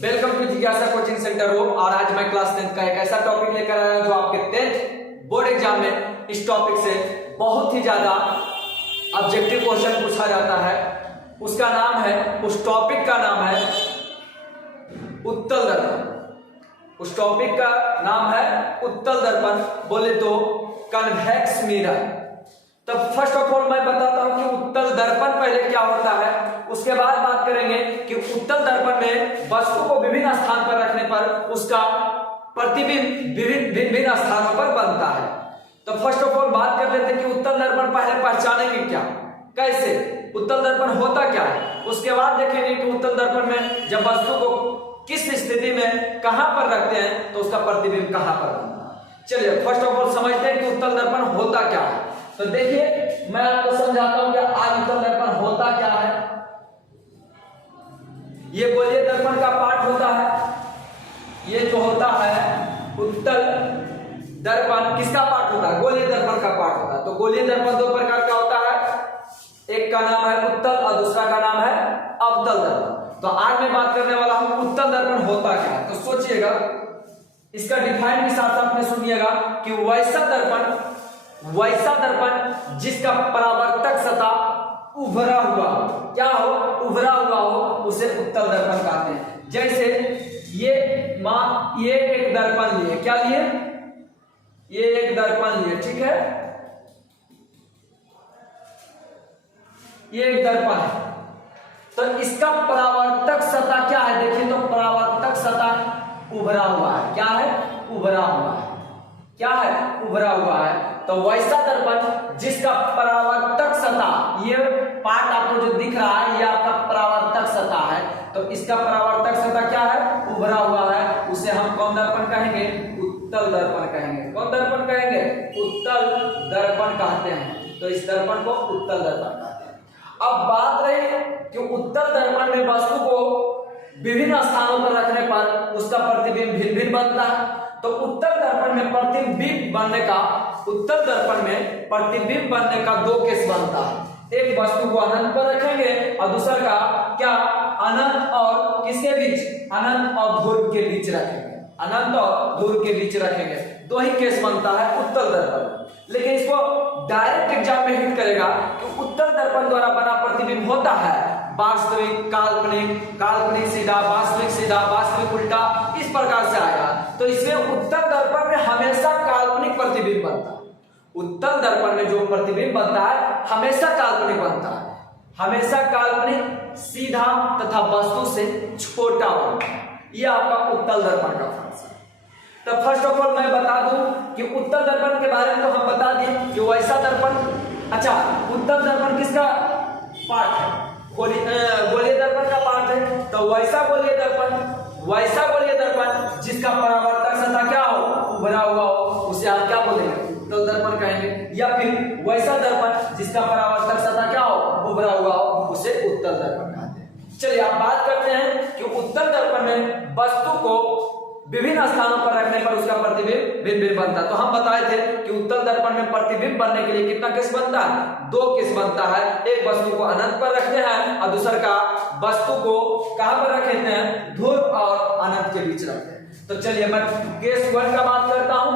Welcome to जिज्ञासा coaching centre हो। और आज मैं क्लास 10 का एक ऐसा टॉपिक लेकर आया हूं जो आपके 10th बोर्ड एग्जाम में इस टॉपिक से बहुत ही ज्यादा ऑब्जेक्टिव क्वेश्चन पूछा जाता है। उसका नाम है, उस टॉपिक का नाम है उत्तल दर्पण। उस टॉपिक का नाम है उत्तल दर्पण, बोले तो कन्वेक्स मिरर। तो फर्स्ट ऑफ ऑल मैं बताता हूं कि उत्तल दर्पण पहले क्या होता है, उसके बाद बात करेंगे कि उत्तल दर्पण में वस्तु को विभिन्न स्थान पर रखने पर उसका प्रतिबिंब विभिन्न स्थानों पर बनता है। तो फर्स्ट ऑफ ऑल बात कर लेते हैं कि उत्तल दर्पण पहले पहचानेंगे क्या, कैसे उत्तल दर्पण होता क्या है। उसके बाद देखेंगे कि उत्तल दर्पण में जब वस्तु को किस स्थिति में कहां पर रखते हैं तो उसका प्रतिबिंब कहां पर बनता है। चलिए फर्स्ट ऑफ ऑल समझते हैं कि उत्तल दर्पण होता क्या है। तो देखिए मैं आपको समझाता हूं कि आज उत्तल दर्पण होता क्या है। ये गोलीय दर्पण का पार्ट होता है। ये जो होता है उत्तल दर्पण किसका पार्ट होता है, गोलीय दर्पण का पार्ट होता है। तो गोलीय दर्पण दो प्रकार का होता है, एक का नाम है उत्तल और दूसरा का नाम है अवतल दर्पण। तो आज मैं बात करने वाला हूं उत्तल दर्पण होता क्या है। तो सोचिएगा, इसका डिफाइन भी साथ साथ में सुनिएगा कि वैसा दर्पण जिसका परावर्तक सतह उभरा हुआ हो, क्या हो, उभरा हुआ हो, उसे उत्तल दर्पण कहते हैं। जैसे ये एक दर्पण लिए, क्या लिए, ये एक दर्पण लिए, ठीक है, ये एक दर्पण है। तो इसका परावर्तक सतह क्या है, देखिए तो परावर्तक सतह उभरा हुआ है। क्या है, उभरा हुआ है। क्या है, उभरा हुआ है। तो वैसा दर्पण जिसका परावर्तक सतह, ये पार्ट आपको जो दिख रहा है ये आपका परावर्तक सतह है। तो इसका परावर्तक सतह क्या है, उभरा हुआ है, उसे हम कौन दर्पण कहेंगे, उत्तल दर्पण कहेंगे। कौन दर्पण कहेंगे, उत्तल दर्पण कहते हैं। तो इस दर्पण को उत्तल दर्पण कहते हैं। अब बात रही कि उत्तल दर्पण में वस्तु को विभिन्न स्थानों पर रखने पर उसका प्रतिबिंब भिन्न भिन्न बनता है। तो उत्तल दर्पण में प्रतिबिंब बनने का, उत्तल दर्पण में प्रतिबिंब बनने का दो केस बनता है। एक वस्तु को अनंत पर रखेंगे और दूसरा का क्या, अनंत और किसके बीच, अनंत और ध्रुव के बीच रखेंगे। अनंत और ध्रुव के बीच रखेंगे, दो ही केस बनता है उत्तल दर्पण। लेकिन इसको डायरेक्ट एग्जाम में हिट करेगा कि उत्तल दर्पण द्वारा बना प्रतिबिंब होता है वास्तविक, काल्पनिक, काल्पनिक सीधा, वास्तविक सीधा, वास्तविक उल्टा, इस प्रकार से आएगा। तो इसमें उत्तल दर्पण में हमेशा काल्पनिक प्रतिबिंब बनता है। उत्तल दर्पण में जो प्रतिबिंब बनता है हमेशा काल्पनिक बनता है, हमेशा काल्पनिक, सीधा तथा वस्तु से छोटा बनता है। यह आपका उत्तल दर्पण का फंक्शन है। तो फर्स्ट ऑफ ऑल मैं बता दूं कि उत्तल दर्पण के बारे में तो हम बता दिए कि वैसा दर्पण, अच्छा उत्तल दर्पण किसका पार्ट है, गोलीय दर्पण का पार्ट है। तो वैसा गोलीय दर्पण जिसका परावर्तक सतह क्या हो, उभरा हुआ हो, उसे आप क्या बोलेंगे, उत्तल दर्पण कहेंगे। या फिर वैसा दर्पण जिसका परावर्तक सतह क्या हो, उभरा हुआ हो, उसे उत्तल दर्पण कहते हैं। चलिए आप बात करते हैं कि उत्तल दर्पण में वस्तु को विभिन्न स्थानों पर रखने पर उसका प्रतिबिंब भिन्न भिन्न बनता है। तो हम बताए थे कि उत्तल दर्पण में प्रतिबिंब बनने के लिए कितना केस बनता है, दो केस बनता है। एक वस्तु को अनंत पर रखते हैं और दूसरा का वस्तु को कहां पर रखते हैं, ध्रुव और अनंत के बीच रखते हैं। तो चलिए मैं केस 1 का बात करता हूं।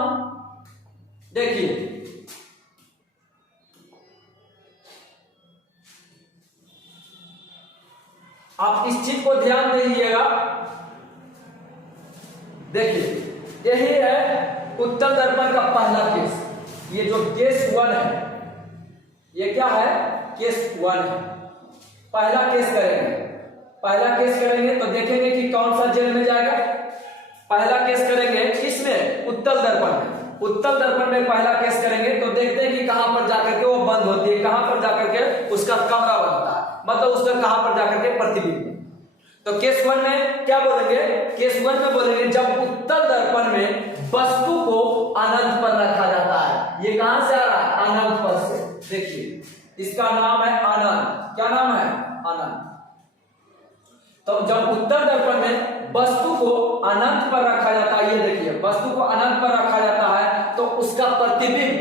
देखिए आप इस चीज को ध्यान दीजिएगा। देखिए यही है उत्तल दर्पण का पहला केस। ये जो केस 1 है, ये क्या है, केस 1 है। पहला केस करेंगे तो देखेंगे कि कौन सा जेल में जाएगा। पहला केस करेंगे किसमें, उत्तल दर्पण में। उत्तल दर्पण में पहला केस करेंगे तो देखते हैं कि कहां पर जाकर के वो बंद होती है, कहां पर जाकर के उसका कमरा बनता है, मतलब उसका कहां पर जाकर के प्रतिबिंब। तो केस 1 में क्या बोलेंगे, केस 1 में बोलेंगे जब उत्तल दर्पण में वस्तु को अनंत पर रखा जाता है। ये कहां से आ रहा है, अनंत पर से। देखिए इसका नाम है अनंत। क्या नाम है, अनंत। तो जब उत्तल दर्पण में वस्तु को अनंत पर रखा जाता है, ये देखिए वस्तु को अनंत पर रखा जाता है तो उसका प्रतिबिंब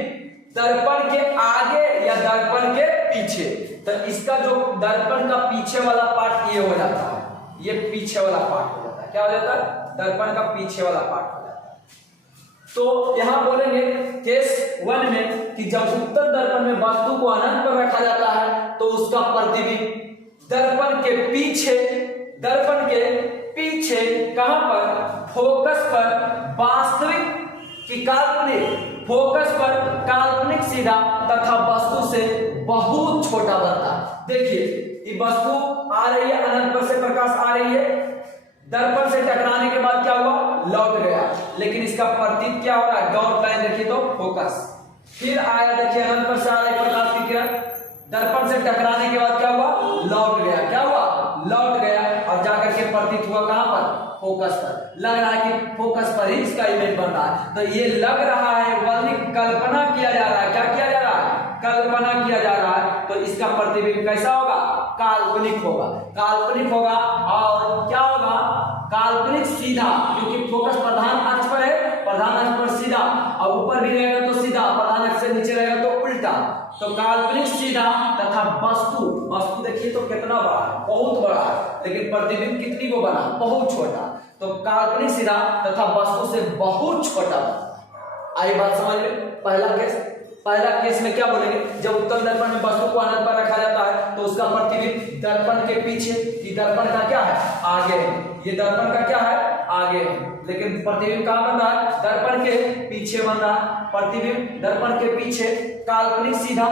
दर्पण के आगे या दर्पण के पीछे। तो इसका जो दर्पण का पीछे वाला पार्ट ये हो जाता है, ये पीछे वाला पार्ट हो जाता है। क्या हो जाता है, दर्पण का पीछे वाला पार्ट हो जाता है। तो यहां बोलेंगे केस 1 में कि जब उत्तल दर्पण में वस्तु को अनंत पर रखा जाता है तो उसका प्रतिबिंब दर्पण के पीछे कहां पर, फोकस पर वास्तविक की काल्पनिक, फोकस पर काल्पनिक सीधा तथा वस्तु से बहुत छोटा बनता है। देखिए ये वस्तु आ रही है, अनंत पर से प्रकाश आ रही है, दर्पण से टकराने के बाद क्या हुआ, लौट गया, लेकिन इसका प्रतीक क्या हो रहा है, डॉट लाइन देखिए तो फोकस, फिर आया देखिए अनंत पर से आ रही प्रकाश की किरण, दर्पण से टकराने के बाद क्या हुआ, लौट गया, क्या हुआ, लौट गया, और जाकर के प्रतीत हुआ कहां पर, फोकस पर। लग रहा है कि फोकस पर ही इसका इमेज बन रहा है, तो ये लग रहा है वर्णिक कल्पना किया जा रहा है, क्या किया जा रहा है, कल्पना किया जा रहा है, तो इसका प्रतिबिंब कैसा होगा, काल्पनिक होगा, काल्पनिक होगा, और क्या होगा, काल्पनिक सीधा, क्योंकि फोकस प्रधान अक्ष पर है, प्रधान अक्ष पर सीधा, और ऊपर भी रहेगा तो सीधा, प्रधान अक्ष से नीचे रहेगा तो उल्टा, तो काल्पनिक सीधा तथा वस्तु देखिए तो कितना बड़ा है, बहुत बड़ा है, लेकिन प्रतिबिंब कितनी को बना, बहुत छोटा, तो काल्पनिक सीधा तथा वस्तु से बहुत छोटा बनता है। आई बात समझ में। पहला केस में क्या बोलेंगे, जब उत्तल दर्पण में वस्तु को अनंत पर रखा जाता है तो उसका प्रतिबिंब दर्पण के पीछे, ये दर्पण का क्या है, आगे है, ये दर्पण का क्या है, आगे है, लेकिन प्रतिबिंब कहां बन रहा है, दर्पण के पीछे बन रहा है, प्रतिबिंब दर्पण के पीछे, काल्पनिक सीधा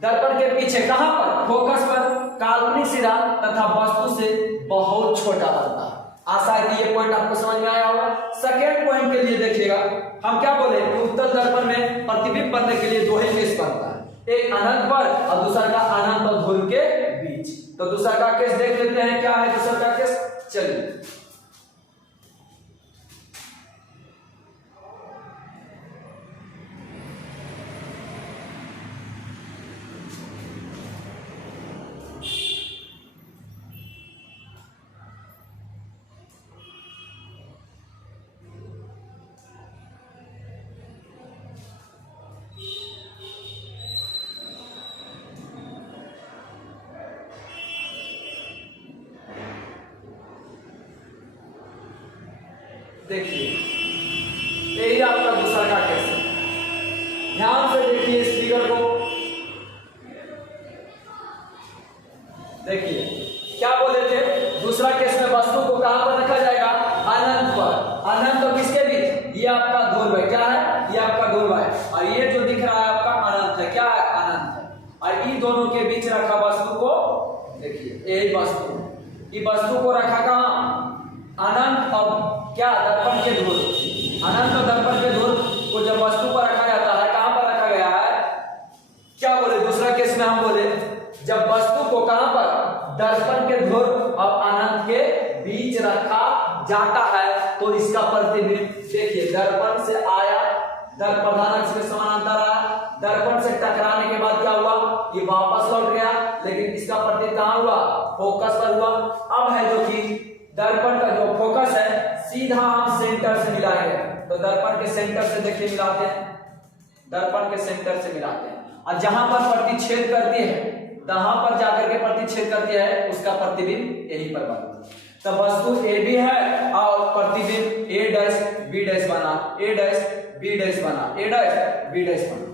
दर्पण के पीछे कहां पर, फोकस पर, काल्पनिक सीधा तथा वस्तु से बहुत छोटा बनता है। आशा है कि ये पॉइंट आपको समझ में आया होगा। सेकेंड पॉइंट के लिए देखिएगा, हम क्या बोले, उत्तल दर्पण में प्रतिबिंब बनने के लिए दो ही केस बनता है, एक अनंत पर और दूसरा का अनंत और ध्रुव के बीच। तो दूसरा का केस देख लेते हैं, क्या है दूसरा का केस, चलिए देखिए यही आपका दूसरा का केस है। ध्यान से देखिए इस फिगर को, देखिए क्या बोले थे, दूसरा केस में वस्तु को कहां पर रखा जाएगा, अनंत पर, अनंत तो किसके बीच, ये आपका ध्रुव है, क्या है, ये आपका ध्रुव है, और ये जो दिख रहा है आपका अनंत है, क्या है, अनंत है, और इन दोनों के बीच रखा वस्तु को, देखिए यही वस्तु, ये वस्तु को रखा कहां, अनंत और क्या, दर्पण के ध्रुव, अनंत और दर्पण के ध्रुव को जब वस्तु पर रखा जाता है, कहां पर रखा गया है, क्या बोले, दूसरा केस में हम बोले जब वस्तु को कहां पर, दर्पण के ध्रुव और अनंत के बीच रखा जाता है तो इसका प्रतिबिंब देखिए दर्पण से आया, प्रधान अक्ष के समानांतर आया, दर्पण से टकराने के बाद क्या हुआ, ये वापस लौट गया, लेकिन इसका प्रतिबिंब कहां हुआ, फोकस पर हुआ। अब है जो कि दर्पण का जो फोकस है सीधा हम सेंटर से मिलाएंगे, तो दर्पण के सेंटर से देखिए मिलाते हैं, दर्पण के सेंटर से मिलाते हैं, और जहां पर प्रतिच्छेद करती है वहां पर जाकर के प्रतिच्छेद करती है, उसका प्रतिबिंब यहीं पर बनता है। तो वस्तु ए बी है और प्रतिबिंब ए डैश बी डैश बना, ए डैश बी डैश बना, ए डैश बी डैश बना।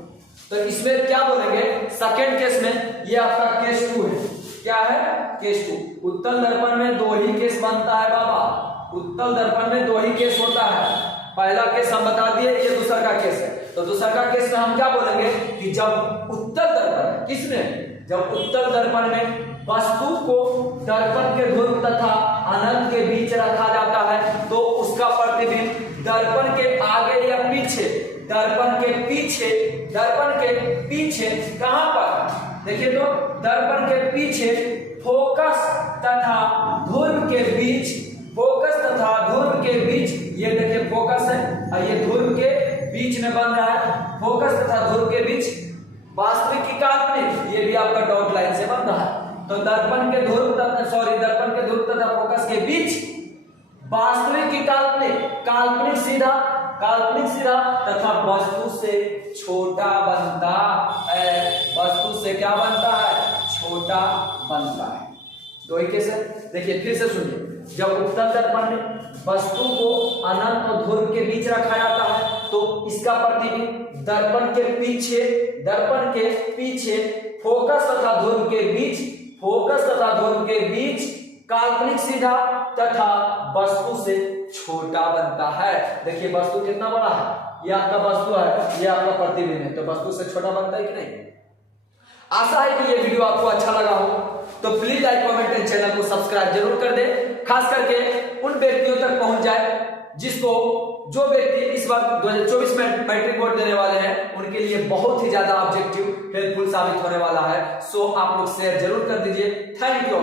तो इसमें क्या बोलेंगे, सेकेंड केस में ये आपका केस 2 है, क्या है, केस 2। उत्तल दर्पण में दो ही केस बनता है बाबा, उत्तल दर्पण में दो ही केस होता है, पहला केस हम बता दिए, ये दूसरा का केस है। तो दूसरा का केस में हम क्या बोलेंगे कि जब उत्तल दर्पण, किसमें, जब उत्तल दर्पण में वस्तु को दर्पण के ध्रुव तथा अनंत के बीच रखा जाता है तो उसका प्रतिबिंब दर्पण के आगे या पीछे, दर्पण के पीछे, दर्पण के पीछे कहां पर, देखिए तो दर्पण के पीछे फोकस तथा ध्रुव के बीच, फोकस तथा ध्रुव के बीच, ये देखिए फोकस है और ये ध्रुव के बीच में बन रहा है, फोकस तथा ध्रुव के बीच वास्तविक की काल्पनिक, ये भी आपका डॉट लाइन से बन रहा है। तो दर्पण के ध्रुव तथा दर्पण के ध्रुव तथा फोकस के बीच वास्तविक की काल्पनिक, काल्पनिक सीधा तथा वस्तु से छोटा बनता है, वस्तु से क्या बनता है, छोटा बनता है। तो वही कैसे, देखिए फिर से सुनिए, जब उत्तल दर्पण में वस्तु को अनंत ध्रुव के बीच रखा जाता है तो इसका प्रतिबिंब दर्पण के पीछे फोकस तथा ध्रुव के बीच काल्पनिक सीधा तथा वस्तु से छोटा बनता है। देखिए वस्तु कितना बड़ा है, ये आपका वस्तु है, ये आपका प्रतिबिंब है, तो वस्तु से छोटा बनता है कि नहीं। आशा है कि ये वीडियो आपको अच्छा लगा हो, तो please like comment and channel को सब्सक्राइब जरूर कर दे, खास करके उन व्यक्तियों तक पहुंच जाए जो व्यक्ति इस वक्त 2024 में मैट्रिक बोर्ड देने वाले हैं, उनके लिए बहुत ही ज्यादा ऑब्जेक्टिव हेल्पफुल साबित होने वाला है। सो आप लोग शेयर जरूर कर दीजिए। Thank you.